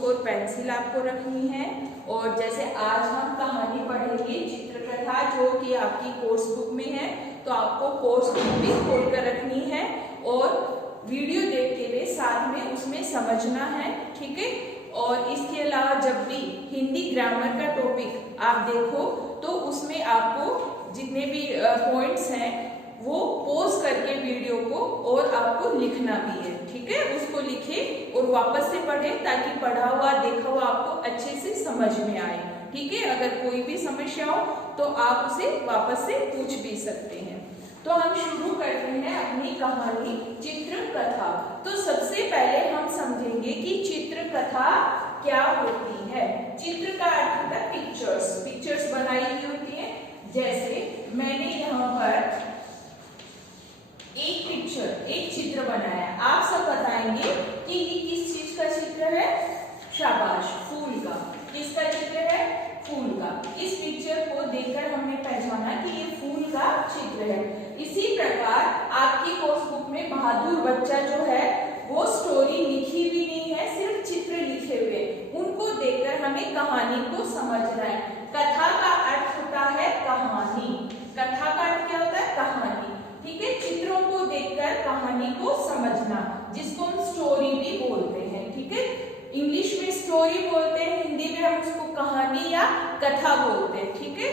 Notebook और pencil आपको रखनी है। और जैसे आज हम कहानी पढ़ेंगे चित्रकथा, जो कि आपकी कोर्स बुक में है, तो आपको कोर्स बुक भी खोल कर रखनी है और वीडियो देखते हुए साथ में उसमें समझना है, ठीक है। और इसके अलावा जब भी हिंदी ग्रामर का टॉपिक आप देखो तो उसमें आपको जितने भी पॉइंट्स हैं वो पॉज करके वीडियो को और आपको लिखना भी है, ठीक है। उसको लिखे और वापस से पढ़े ताकि पढ़ा हुआ देखा हुआ आपको अच्छे से समझ में आए, ठीक है। अगर कोई भी समस्या हो तो आप उसे वापस से पूछ भी सकते हैं। तो हम शुरू करते हैं अपनी कहानी चित्रकथा। तो सबसे पहले हम समझेंगे कि चित्रकथा क्या होती है। चित्र का अर्थ होता है पिक्चर्स, पिक्चर्स बनाई हुई होती है। जैसे मैंने यहाँ पर एक चित्र बनाया, आप सब बताएंगे कि ये किस चीज का चित्र है। शाबाश, फूल का। किसका चित्र है? फूल का। इस पिक्चर को देखकर हमने पहचाना कि ये फूल का चित्र है। इसी प्रकार आपकी कोर्स बुक में बहादुर बच्चा जो है वो स्टोरी लिखी भी नहीं है, सिर्फ चित्र लिखे हुए। उनको देखकर हमें कहानी को समझना है। कथा का अर्थ होता है कहानी। कथा का अर्थ क्या होता है? कहानी, ठीक है। चित्रों को देखकर कहानी को समझना, जिसको हम स्टोरी भी बोलते हैं, ठीक है। इंग्लिश में स्टोरी बोलते हैं, हिंदी में हम उसको कहानी या कथा बोलते हैं, ठीक है।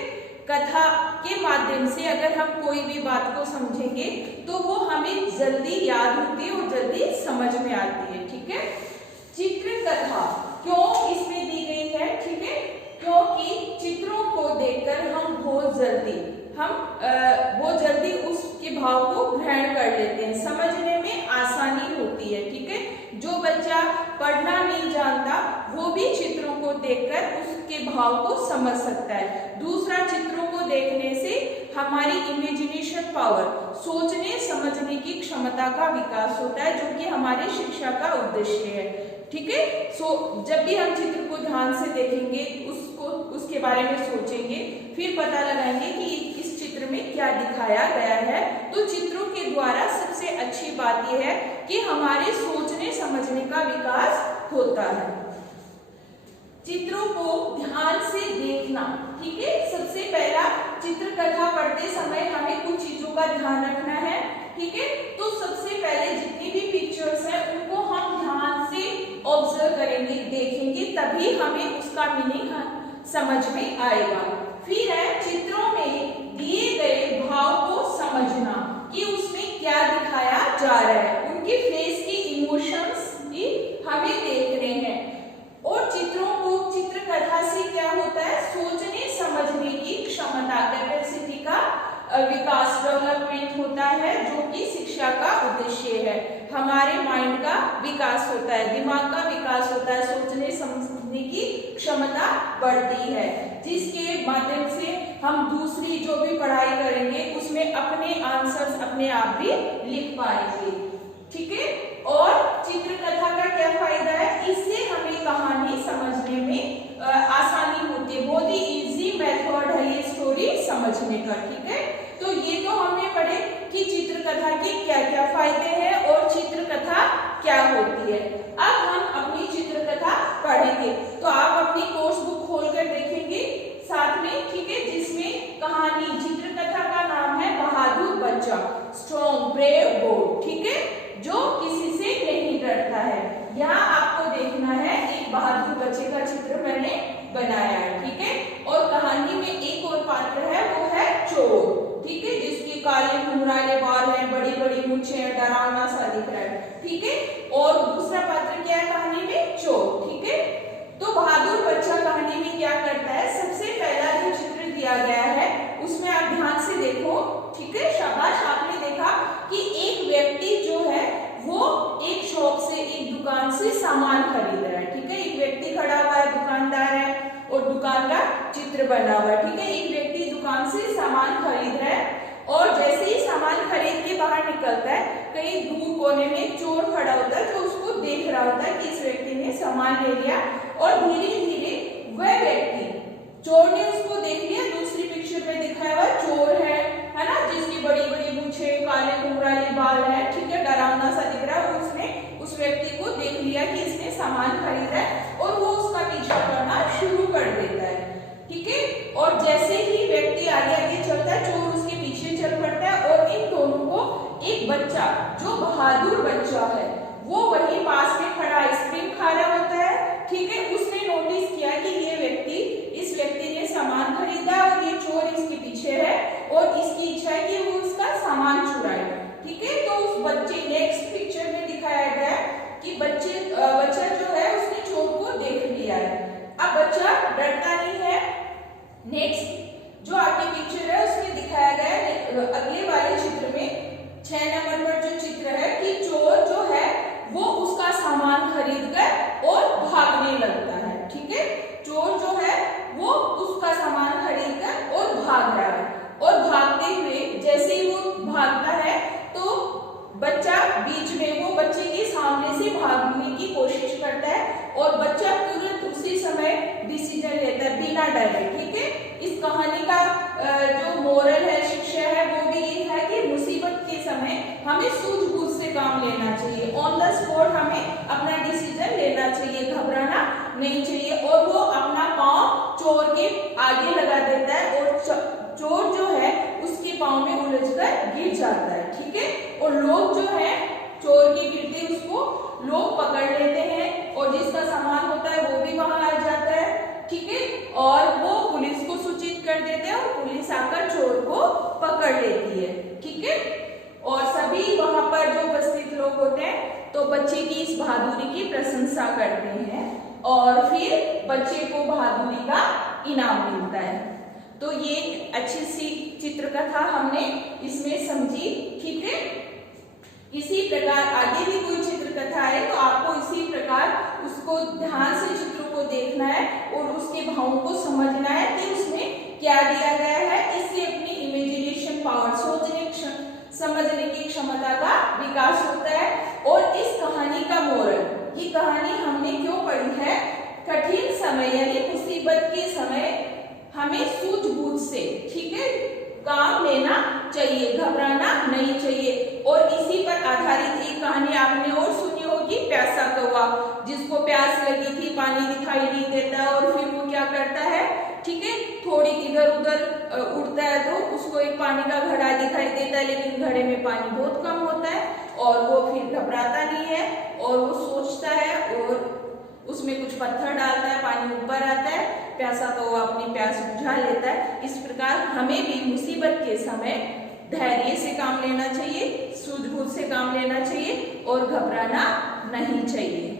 कथा के माध्यम से अगर हम कोई भी बात को समझेंगे तो वो हमें जल्दी याद होती है और जल्दी समझ में आती है, ठीक है। चित्रकथा क्यों इसमें दी गई है, ठीक है, क्योंकि चित्रों को देखकर हम बहुत जल्दी उसके भाव को ग्रहण कर लेते हैं, समझने में आसानी होती है, ठीक है। जो बच्चा पढ़ना नहीं जानता वो भी चित्रों को देखकर उसके भाव को समझ सकता है। दूसरा, चित्रों को देखने से हमारी इमेजिनेशन पावर, सोचने समझने की क्षमता का विकास होता है, जो कि हमारे शिक्षा का उद्देश्य है, ठीक है। जब भी हम चित्र को ध्यान से देखेंगे, उसके बारे में सोचेंगे, फिर पता लगाएंगे कि इस चित्र में क्या दिखाया गया है। तो चित्रों के द्वारा सबसे अच्छी बात यह है कि हमारे सोचने समझने का विकास होता है। चित्रों को ध्यान से देखना, ठीक है। सबसे पहला, चित्रकथा पढ़ते समय हमें कुछ चीजों का ध्यान रखना है, ठीक है। तो सबसे पहले जितनी भी पिक्चर्स हैं उनको हम ध्यान से ऑब्जर्व करेंगे, देखेंगे, तभी हमें उसका मीनिंग समझ में आएगा। फिर है चित्रों में दिए गए भाव को समझना कि उसमें क्या दिखाया जा रहा है, उनके फेस की इमोशंस भी हमें देखने हैं। और चित्रों को, चित्रकथा से क्या होता है, सोचने समझने की क्षमता, कैपेसिटी का विकास, डेवलपमेंट होता है, जो कि शिक्षा का उद्देश्य है। हमारे माइंड का विकास होता है, दिमाग का विकास होता है, सोचने समझने की क्षमता बढ़ती है, जिसके माध्यम से हम दूसरी जो भी पढ़ाई करेंगे उसमें अपने आंसर्स अपने आप भी लिख पाएंगे, ठीक है। और चित्रकथा का क्या फायदा है, इससे हमें कहानी समझने में आसानी होती है। बहुत ही इजी मेथड है ये स्टोरी समझने का, ठीक है। तो ये तो हमने पढ़े कि चित्रकथा के क्या क्या फायदे हैं और चित्रकथा क्या होती है। अब हम अपनी चित्रकथा पढ़ेंगे, तो आप अपनी कोर्स बुक खोलकर देखेंगे साथ में, ठीक है, जिसमें कहानी, चित्रकथा का नाम है बहादुर बच्चा, स्ट्रॉन्ग ब्रेव बोल्ड, ठीक है, जो किसी से नहीं डरता है। यहाँ आपको देखना है एक बहादुर बच्चे का चित्र मैंने बनाया है, ठीक है। और कहानी में एक और पात्र है, वो है चोर, ठीक है, जिसके काले घुंघराले बाल हैं, बड़ी बड़ी मूंछें हैं, डरावना सा दिख रहा है, ठीक है। और दूसरा पात्र क्या है कहानी में? चोर, ठीक है। तो बहादुर बच्चा कहानी में क्या करता है, सबसे पहला जो चित्र दिया गया है उसमें आप ध्यान से देखो, ठीक है, शाबाश, आपने देखा कि एक व्यक्ति जो है वो एक शॉप से, एक दुकान से सामान खरीद रहा है, ठीक है। एक व्यक्ति खड़ा हुआ है, दुकानदार है, और दुकान का चित्र बना हुआ है, ठीक है। एक व्यक्ति दुकान से सामान खरीद रहा है और जैसे ही सामान खरीद के बाहर निकलता है, कहीं दूर कोने में चोर खड़ा होता है जो उसको देख रहा होता है कि इस व्यक्ति ने सामान ले लिया, और धीरे धीरे वह व्यक्ति, चोर ने उसको देख लिया, दूसरी पिक्चर में दिखाया हुआ चोर है ना, जिसकी बड़ी बड़ी मूंछें, काले घुंघराले बाल है, ठीक है, डरावना सा दिख रहा है। उसने उस व्यक्ति को देख लिया कि इसने सामान खरीदा है और वो नेक्स्ट जो आपकी पिक्चर है उसमें दिखाया गया है अगले वाले चित्र में 6 नंबर पर जो चित्र है कि चोर जो है वो उसका सामान खरीद कर और भागने लगता है। ठीक है, चोर जो है वो उसका सामान खरीद कर और भाग रहा है और भागते हुए जैसे ही वो भागता है तो बच्चा बीच में, वो बच्चे के सामने से भागने की कोशिश करता है और बच्चा तुरंत उसी समय डिसीजन लेता है बिना डरे। ठीक है, इस कहानी का जो मोरल है, शिक्षा है, वो भी ये है कि मुसीबत के समय हमें सूझबूझ से काम लेना चाहिए, ऑन द स्पॉट हमें अपना डिसीजन लेना चाहिए, घबराना नहीं चाहिए। और वो अपना पाँव चोर के आगे लगा देता है और चोर जो है उसके पाँव में उलझकर गिर जाता है। ठीक है, और लोग जो है चोर के गिरते उसको लोग पकड़ लेते हैं और जिसका सामान होता है वो भी वहां आ जाता है। ठीक है, और वो पुलिस को सूचित कर देते हैं और पुलिस आकर चोर को पकड़ लेती है। ठीक है, और सभी वहां पर जो उपस्थित लोग होते हैं तो बच्चे की इस बहादुरी की प्रशंसा करते हैं और फिर बच्चे को बहादुरी का इनाम मिलता है। तो ये अच्छी सी चित्रकथा हमने इसमें समझी। ठीक है, इसी प्रकार आगे भी कोई चित्रकथा है तो आपको इसी प्रकार उसको ध्यान से चित्रों को देखना है और उसके भावों को समझना है कि उसमें क्या दिया गया है। इससे अपनी इमेजिनेशन पावर, सोचने समझने की क्षमता का विकास होता है। और इस कहानी का मोरल, ये कहानी हमने क्यों पढ़ी है, कठिन समय यानी मुसीबत के समय हमें सूझबूझ से, ठीक है, काम लेना चाहिए, घबराना नहीं चाहिए। और इसी पर आधारित एक कहानी आपने और सुनी होगी, प्यासा कौवा, जिसको प्यास लगी थी, पानी दिखाई नहीं देता और फिर वो क्या करता है, ठीक है, थोड़ी इधर उधर उड़ता है तो उसको एक पानी का घड़ा दिखाई देता है, लेकिन घड़े में पानी बहुत कम होता है और वो फिर घबराता नहीं है और वो सोचता है और उसमें कुछ पत्थर डालता है, पानी ऊपर आता है, प्यासा तो वो अपनी प्यास बुझा लेता है। इस प्रकार हमें भी मुसीबत के समय धैर्य से काम लेना चाहिए, सूझबूझ से काम लेना चाहिए और घबराना नहीं चाहिए।